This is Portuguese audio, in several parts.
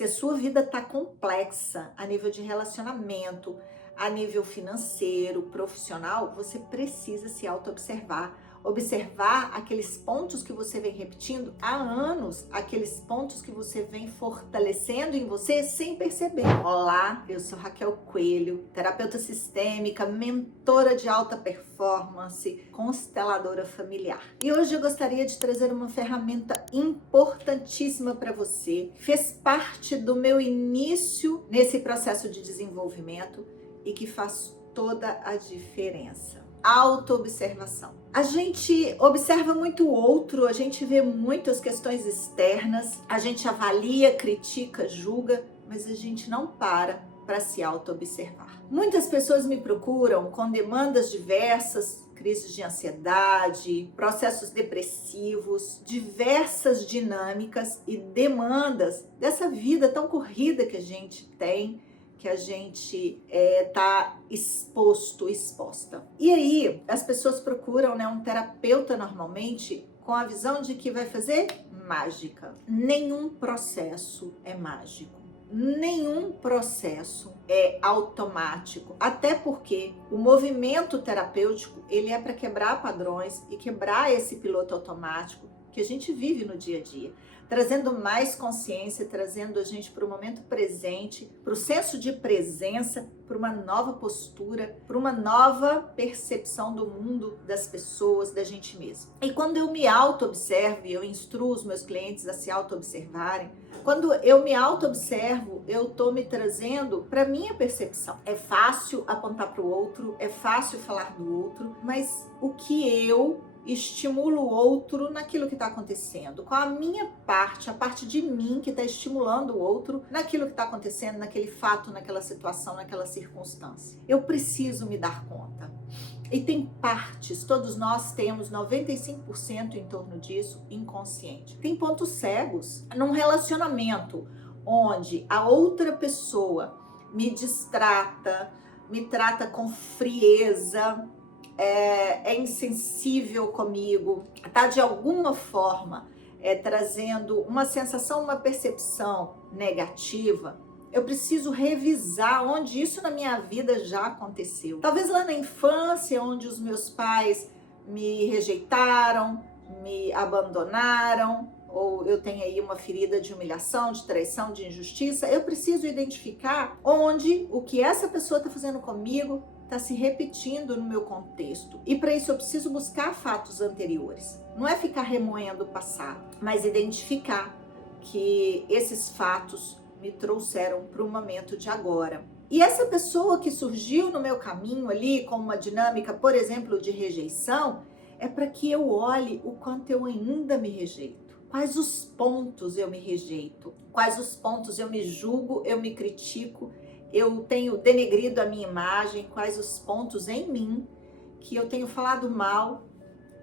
Se a sua vida está complexa a nível de relacionamento, a nível financeiro, profissional, você precisa se auto-observar. Observar aqueles pontos que você vem repetindo há anos, aqueles pontos que você vem fortalecendo em você sem perceber. Olá, eu sou Raquel Coelho, terapeuta sistêmica, mentora de alta performance, consteladora familiar. E hoje eu gostaria de trazer uma ferramenta importantíssima para você. Fez parte do meu início nesse processo de desenvolvimento e que faz toda a diferença. Autoobservação. A gente observa muito o outro, a gente vê muitas questões externas, a gente avalia, critica, julga, mas a gente não para se autoobservar. Muitas pessoas me procuram com demandas diversas, crises de ansiedade, processos depressivos, diversas dinâmicas e demandas dessa vida tão corrida que a gente tem, que a gente tá exposta. E aí, as pessoas procuram, um terapeuta normalmente com a visão de que vai fazer mágica. Nenhum processo é mágico. Nenhum processo é automático, até porque o movimento terapêutico, ele é para quebrar padrões e quebrar esse piloto automático que a gente vive no dia a dia, trazendo mais consciência, trazendo a gente para o momento presente, para o senso de presença, para uma nova postura, para uma nova percepção do mundo, das pessoas, da gente mesmo. E quando eu me auto-observo, eu instruo os meus clientes a se auto-observarem, quando eu me auto-observo, eu estou me trazendo para minha percepção. É fácil apontar para o outro, é fácil falar do outro, mas o que eu estimulo o outro naquilo que está acontecendo? Qual a minha parte, a parte de mim que está estimulando o outro naquilo que está acontecendo, naquele fato, naquela situação, naquela circunstância? Eu preciso me dar conta. E tem partes, todos nós temos 95% em torno disso inconsciente. Tem pontos cegos num relacionamento onde a outra pessoa me distrata, me trata com frieza, é insensível comigo, tá de alguma forma trazendo uma sensação, uma percepção negativa. Eu preciso revisar onde isso na minha vida já aconteceu. Talvez lá na infância, onde os meus pais me rejeitaram, me abandonaram, ou eu tenho aí uma ferida de humilhação, de traição, de injustiça. Eu preciso identificar onde o que essa pessoa está fazendo comigo está se repetindo no meu contexto. E para isso eu preciso buscar fatos anteriores. Não é ficar remoendo o passado, mas identificar que esses fatos me trouxeram para o momento de agora. E essa pessoa que surgiu no meu caminho ali com uma dinâmica, por exemplo, de rejeição, é para que eu olhe o quanto eu ainda me rejeito. Quais os pontos eu me rejeito? Quais os pontos eu me julgo, eu me critico, eu tenho denegrido a minha imagem? Quais os pontos em mim que eu tenho falado mal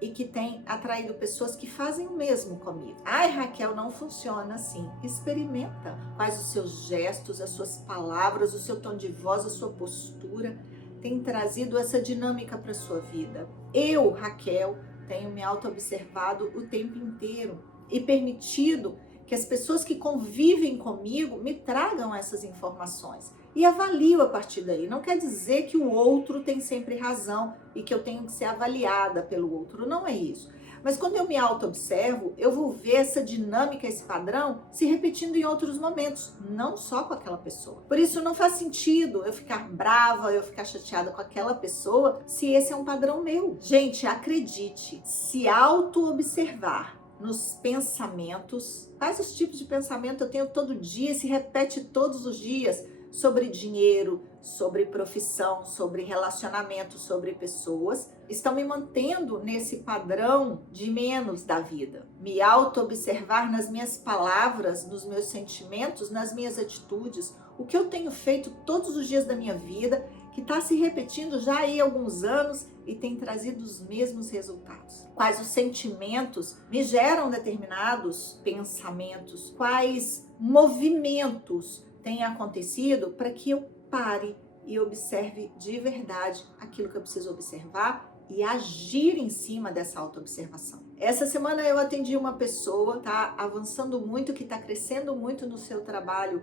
e que tem atraído pessoas que fazem o mesmo comigo? Ai, Raquel, não funciona assim. Experimenta. Quais os seus gestos, as suas palavras, o seu tom de voz, a sua postura tem trazido essa dinâmica para a sua vida? Eu, Raquel, tenho me auto-observado o tempo inteiro e permitido que as pessoas que convivem comigo me tragam essas informações. E avalio a partir daí. Não quer dizer que o outro tem sempre razão e que eu tenho que ser avaliada pelo outro. Não é isso. Mas quando eu me auto-observo, eu vou ver essa dinâmica, esse padrão se repetindo em outros momentos, não só com aquela pessoa. Por isso não faz sentido eu ficar brava, eu ficar chateada com aquela pessoa, se esse é um padrão meu. Gente, acredite, se auto-observar nos pensamentos, quais os tipos de pensamento eu tenho todo dia, se repete todos os dias, sobre dinheiro, sobre profissão, sobre relacionamento, sobre pessoas, estão me mantendo nesse padrão de menos da vida. Me auto-observar nas minhas palavras, nos meus sentimentos, nas minhas atitudes, o que eu tenho feito todos os dias da minha vida, que está se repetindo já aí há alguns anos e tem trazido os mesmos resultados. Quais os sentimentos me geram determinados pensamentos? Quais movimentos tem acontecido para que eu pare e observe de verdade aquilo que eu preciso observar e agir em cima dessa autoobservação. Essa semana eu atendi uma pessoa, tá avançando muito, que tá crescendo muito no seu trabalho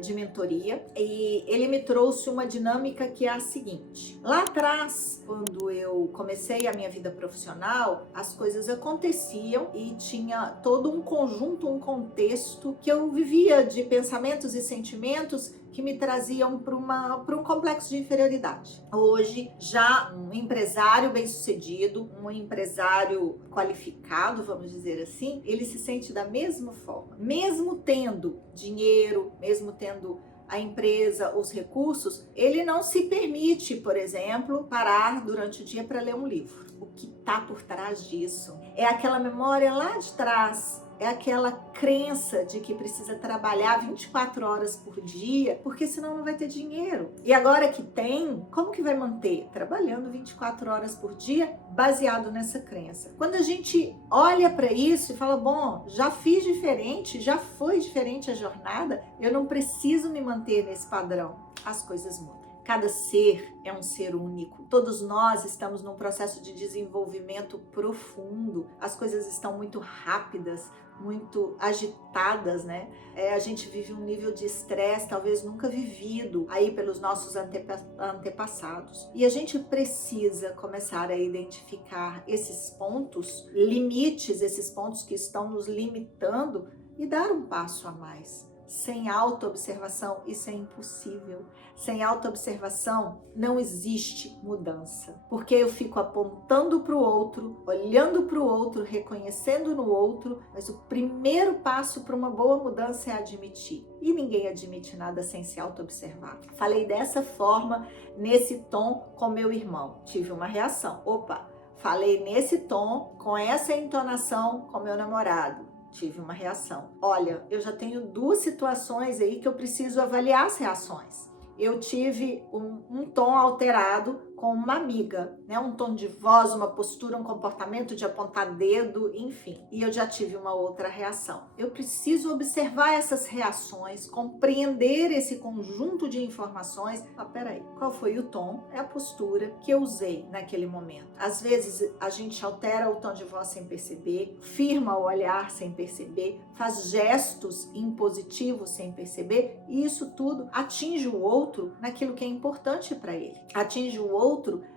de mentoria, e ele me trouxe uma dinâmica que é a seguinte: lá atrás, quando eu comecei a minha vida profissional, as coisas aconteciam e tinha todo um conjunto, um contexto que eu vivia de pensamentos e sentimentos que me traziam para um complexo de inferioridade. Hoje, já um empresário bem-sucedido, um empresário qualificado, vamos dizer assim, ele se sente da mesma forma. Mesmo tendo dinheiro, mesmo tendo a empresa, os recursos, ele não se permite, por exemplo, parar durante o dia para ler um livro. O que está por trás disso é aquela memória lá de trás, é aquela crença de que precisa trabalhar 24 horas por dia, porque senão não vai ter dinheiro. E agora que tem, como que vai manter? Trabalhando 24 horas por dia, baseado nessa crença. Quando a gente olha para isso e fala, bom, já fiz diferente, já foi diferente a jornada, eu não preciso me manter nesse padrão, as coisas mudam. Cada ser é um ser único. Todos nós estamos num processo de desenvolvimento profundo. As coisas estão muito rápidas, muito agitadas, né? A gente vive um nível de estresse talvez nunca vivido aí pelos nossos antepassados. E a gente precisa começar a identificar esses pontos, limites, esses pontos que estão nos limitando e dar um passo a mais. Sem autoobservação, isso é impossível. Sem autoobservação, não existe mudança. Porque eu fico apontando para o outro, olhando para o outro, reconhecendo no outro, mas o primeiro passo para uma boa mudança é admitir. E ninguém admite nada sem se autoobservar. Falei dessa forma, nesse tom, com meu irmão. Tive uma reação. Opa! Falei nesse tom, com essa entonação, com meu namorado. Tive uma reação. Olha, eu já tenho 2 situações aí que eu preciso avaliar as reações. Eu tive um tom alterado com uma amiga, né? Um tom de voz, uma postura, um comportamento de apontar dedo, enfim. E eu já tive uma outra reação. Eu preciso observar essas reações, compreender esse conjunto de informações. Ah, peraí, qual foi o tom? É a postura que eu usei naquele momento. Às vezes a gente altera o tom de voz sem perceber, firma o olhar sem perceber, faz gestos impositivos sem perceber, e isso tudo atinge o outro naquilo que é importante para ele. Atinge o outro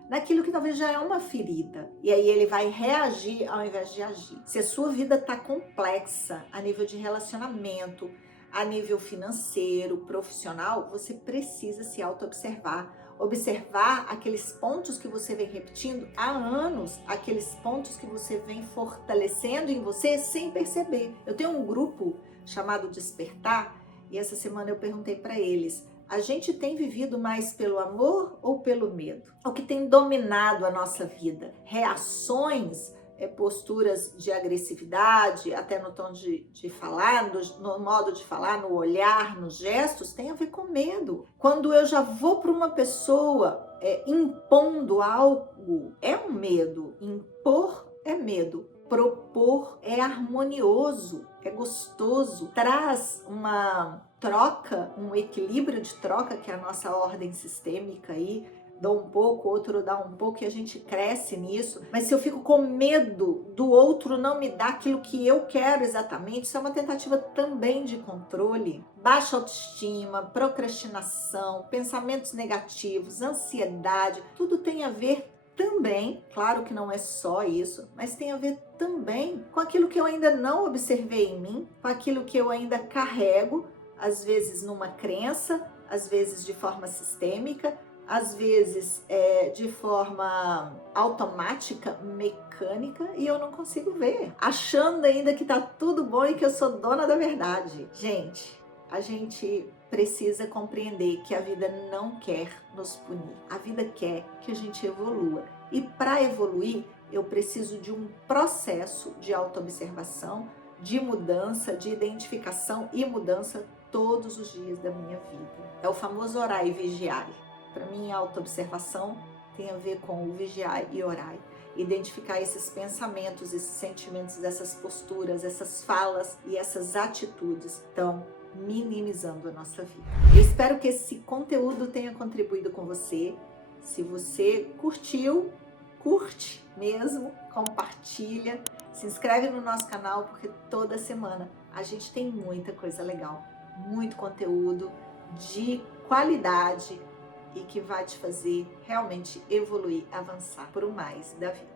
naquilo que talvez já é uma ferida. E aí ele vai reagir ao invés de agir. Se a sua vida está complexa a nível de relacionamento, a nível financeiro, profissional, você precisa se auto-observar. Observar aqueles pontos que você vem repetindo há anos, aqueles pontos que você vem fortalecendo em você sem perceber. Eu tenho um grupo chamado Despertar e essa semana eu perguntei para eles: a gente tem vivido mais pelo amor ou pelo medo? O que tem dominado a nossa vida? Reações, posturas de agressividade, até no tom de falar, no modo de falar, no olhar, nos gestos, tem a ver com medo. Quando eu já vou para uma pessoa impondo algo, é um medo. Impor é medo. Propor é harmonioso, é gostoso, traz uma troca, um equilíbrio de troca, que é a nossa ordem sistêmica aí, dá um pouco, outro dá um pouco e a gente cresce nisso. Mas se eu fico com medo do outro não me dar aquilo que eu quero exatamente, isso é uma tentativa também de controle. Baixa autoestima, procrastinação, pensamentos negativos, ansiedade, tudo tem a ver também, claro que não é só isso, mas tem a ver também com aquilo que eu ainda não observei em mim, com aquilo que eu ainda carrego, às vezes numa crença, às vezes de forma sistêmica, às vezes de forma automática, mecânica, e eu não consigo ver, achando ainda que tá tudo bom e que eu sou dona da verdade. Gente, a gente precisa compreender que a vida não quer nos punir. A vida quer que a gente evolua. E para evoluir, eu preciso de um processo de autoobservação, de mudança, de identificação e mudança todos os dias da minha vida. É o famoso orai e vigiai. Para mim, a autoobservação tem a ver com o vigiai e orai. Identificar esses pensamentos, esses sentimentos, essas posturas, essas falas e essas atitudes estão minimizando a nossa vida. Eu espero que esse conteúdo tenha contribuído com você. Se você curtiu, curte mesmo, compartilha, se inscreve no nosso canal, porque toda semana a gente tem muita coisa legal, muito conteúdo de qualidade e que vai te fazer realmente evoluir, avançar por um mais da vida.